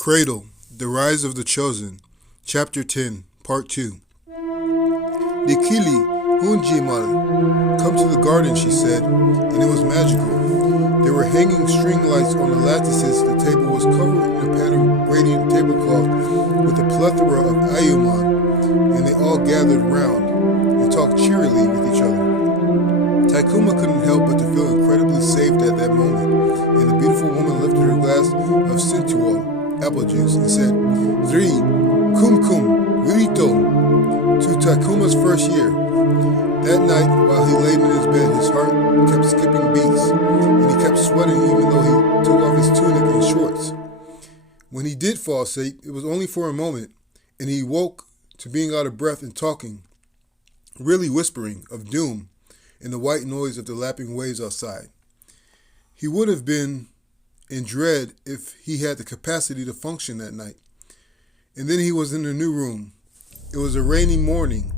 Cradle, The Rise of the Chosen, Chapter 10, Part 2. Nikili, Hunjimal, come to the garden, she said, and it was magical. There were hanging string lights on the lattices, the table was covered in a patterned radiant tablecloth with a plethora of ayuman, and they all gathered round and talked cheerily with each other. Takuma couldn't help but to feel incredibly saved at that moment, and the beautiful woman lifted her glass of Sintuol, apple juice, and said, "Three, kum kum, virito," to Takuma's first year. That night, while he laid in his bed, his heart kept skipping beats, and he kept sweating even though he took off his tunic and shorts. When he did fall asleep, it was only for a moment, and he woke to being out of breath and talking, really whispering, of doom and the white noise of the lapping waves outside. He would have been in dread if he had the capacity to function that night. And then he was in a new room. It was a rainy morning.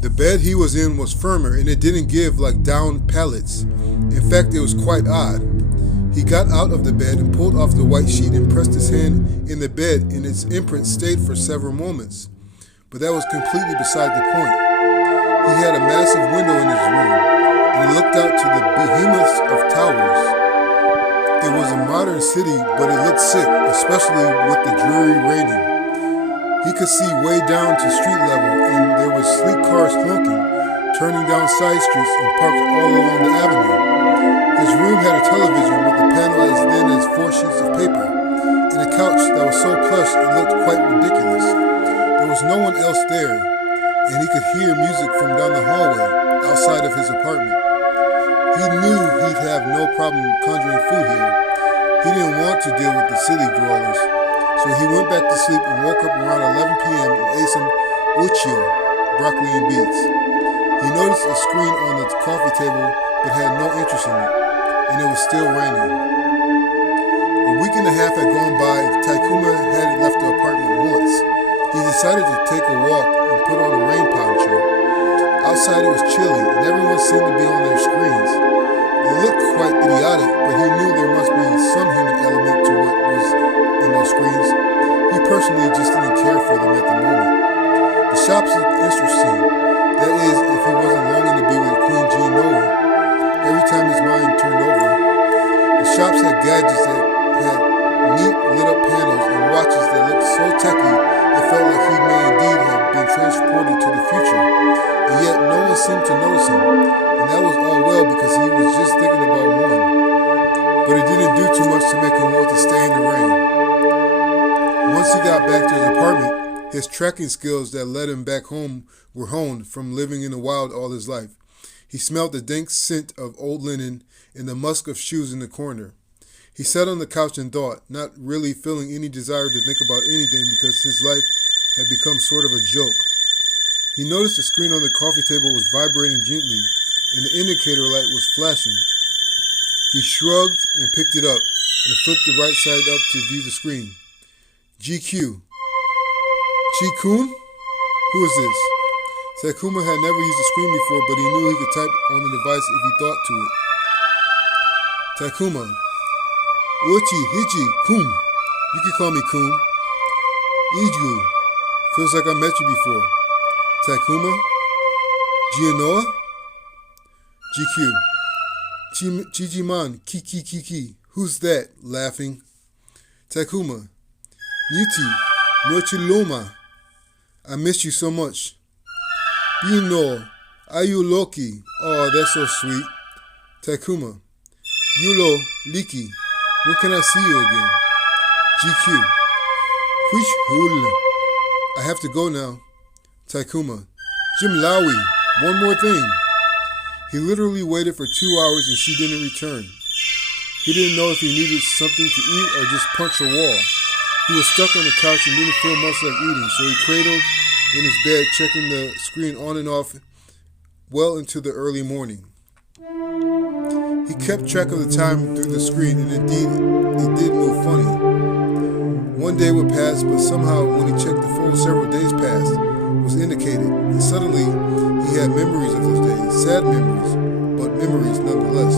The bed he was in was firmer and it didn't give like down pallets. In fact, it was quite odd. He got out of the bed and pulled off the white sheet and pressed his hand in the bed, and its imprint stayed for several moments. But that was completely beside the point. He had a massive window in his room, and it looked out to the behemoths of towers. It was a modern city, but it looked sick, especially with the dreary raining. He could see way down to street level, and there were sleek cars honking, turning down side streets and parked all along the avenue. His room had a television with a panel as thin as 4 sheets of paper, and a couch that was so plush it looked quite ridiculous. There was no one else there, and he could hear music from down the hallway outside of his apartment. He knew he'd have no problem conjuring food here. He didn't want to deal with the city dwellers, so he went back to sleep and woke up around 11 p.m. and ate some uchio, broccoli and beets. He noticed a screen on the coffee table but had no interest in it, and it was still raining. A week and a half had gone by. Takuma hadn't left the apartment once. He decided to take a walk and put on a rain poncho. Outside it was chilly, and everyone seemed to be on their screens. It looked quite idiotic, but he knew there must be some human element to what was in those screens. He personally just didn't care for them at the moment. The shops looked interesting. That is, if he wasn't longing to be with Queen Genoa every time his mind turned over. The shops had gadgets that had neat lit-up panels and watches that looked so techy it felt like he may indeed have been transported to the future. And yet no one seemed to notice him, and that was all well because he was just thinking about one. But it didn't do too much to make him want to stay in the rain. Once he got back to his apartment, his trekking skills that led him back home were honed from living in the wild all his life. He smelled the dank scent of old linen and the musk of shoes in the corner. He sat on the couch and thought, not really feeling any desire to think about anything because his life had become sort of a joke. He noticed the screen on the coffee table was vibrating gently, and the indicator light was flashing. He shrugged and picked it up, and flipped the right side up to view the screen. GQ. Chi-kun? Who is this? Takuma had never used the screen before, but he knew he could type on the device if he thought to it. Takuma. Uchi, Hichi, Kun. You can call me Kun. Iju. Feels like I met you before. Takuma? Gianoa? GQ. Chijiman, Kiki. Who's that? Laughing. Takuma. Yuti, Nochiloma. I miss you so much. Bino, Ayuloki. Oh, that's so sweet. Takuma. Yulo, Liki. When can I see you again? GQ. Quish Hul. I have to go now. Takuma. Jim Lowy, one more thing. He literally waited for 2 hours and she didn't return. He didn't know if he needed something to eat or just punch a wall. He was stuck on the couch and didn't feel much like eating, so he cradled in his bed, checking the screen on and off well into the early morning. He kept track of the time through the screen, and indeed, it did move funny. One day would pass, but somehow when he checked the phone, several days passed, was indicated, and suddenly he had memories of those days, sad memories, but memories nonetheless.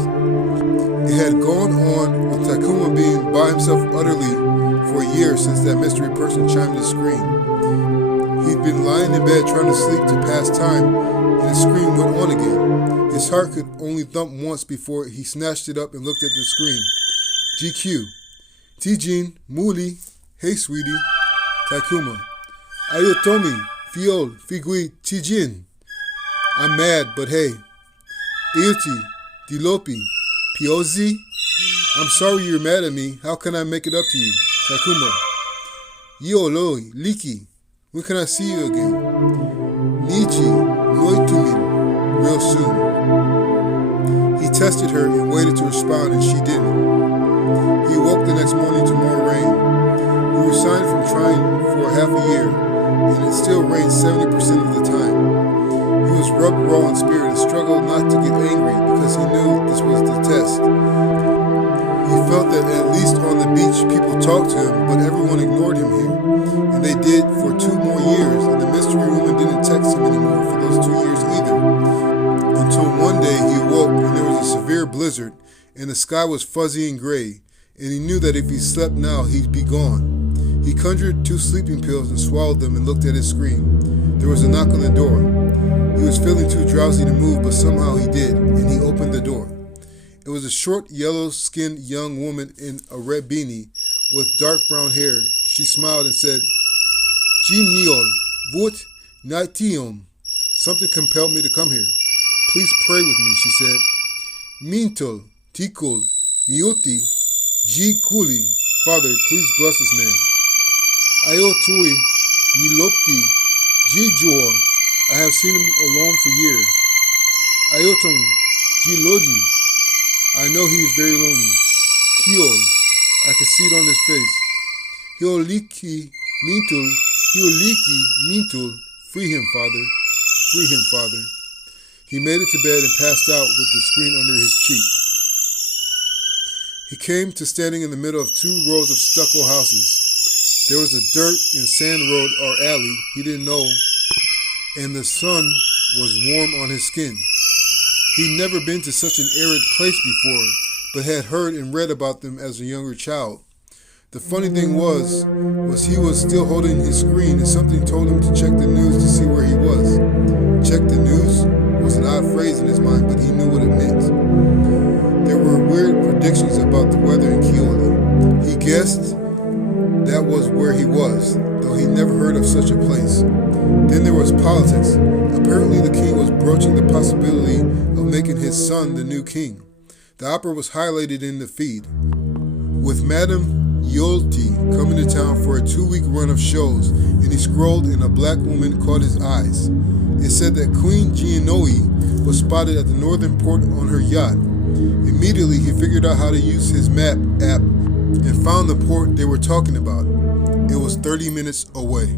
It had gone on with Takuma being by himself utterly for a year since that mystery person chimed his screen. He'd been lying in bed trying to sleep to pass time, and his screen went on again. His heart could only thump once before he snatched it up and looked at the screen. GQ. Tijin, Muli, hey sweetie, Takuma. Ayotomi, Fiol, Figui, Tijin. I'm mad, but hey. Iuti, Dilopi, Piozi. I'm sorry you're mad at me. How can I make it up to you? Takuma. Ioloi, Liki. When can I see you again? Nichi, Noitumin. Real soon. He tested her and waited to respond, and she didn't. He woke the next morning to more rain. He resigned from trying for half a year, and it still rained 70% of the time. He was rubbed raw in spirit and struggled not to get angry because he knew this was the test. He felt that at least on the beach people talked to him, but everyone ignored him here. And they did for 2 more years, and the mystery woman didn't text him anymore for those 2 years either. Until one day he awoke and there was a severe blizzard, and the sky was fuzzy and gray, and he knew that if he slept now, he'd be gone. He conjured 2 sleeping pills and swallowed them and looked at his screen. There was a knock on the door. He was feeling too drowsy to move, but somehow he did, and he opened the door. It was a short, yellow-skinned young woman in a red beanie with dark brown hair. She smiled and said, Jiniol, Vut Naitium. Something compelled me to come here. Please pray with me, she said. Mintol, Tikul, Miuti, Ji Kuli. Father, please bless this man. Ayotui, Nilopti, Ji Joa. I have seen him alone for years. Ayoton, Ji Loji. I know he is very lonely. Kiol, I can see it on his face. Hioliki Mintul, free him, Father. Free him, Father. He made it to bed and passed out with the screen under his cheek. He came to standing in the middle of 2 rows of stucco houses. There was a dirt and sand road or alley he didn't know, and the sun was warm on his skin. He'd never been to such an arid place before, but had heard and read about them as a younger child. The funny thing was he was still holding his screen, and something told him to check the news to see where he was. Check the news was an odd phrase in his mind, but he knew what it meant. There were weird predictions about the weather in Keole. He guessed that was where he was, though he never heard of such a place. Then there was politics. Apparently the king was broaching the possibility of making his son the new king. The opera was highlighted in the feed, with Madame Yolti coming to town for a 2-week run of shows, and he scrolled and a black woman caught his eyes. It said that Queen Gianoi was spotted at the northern port on her yacht. Immediately he figured out how to use his map app and found the port they were talking about. It was 30 minutes away.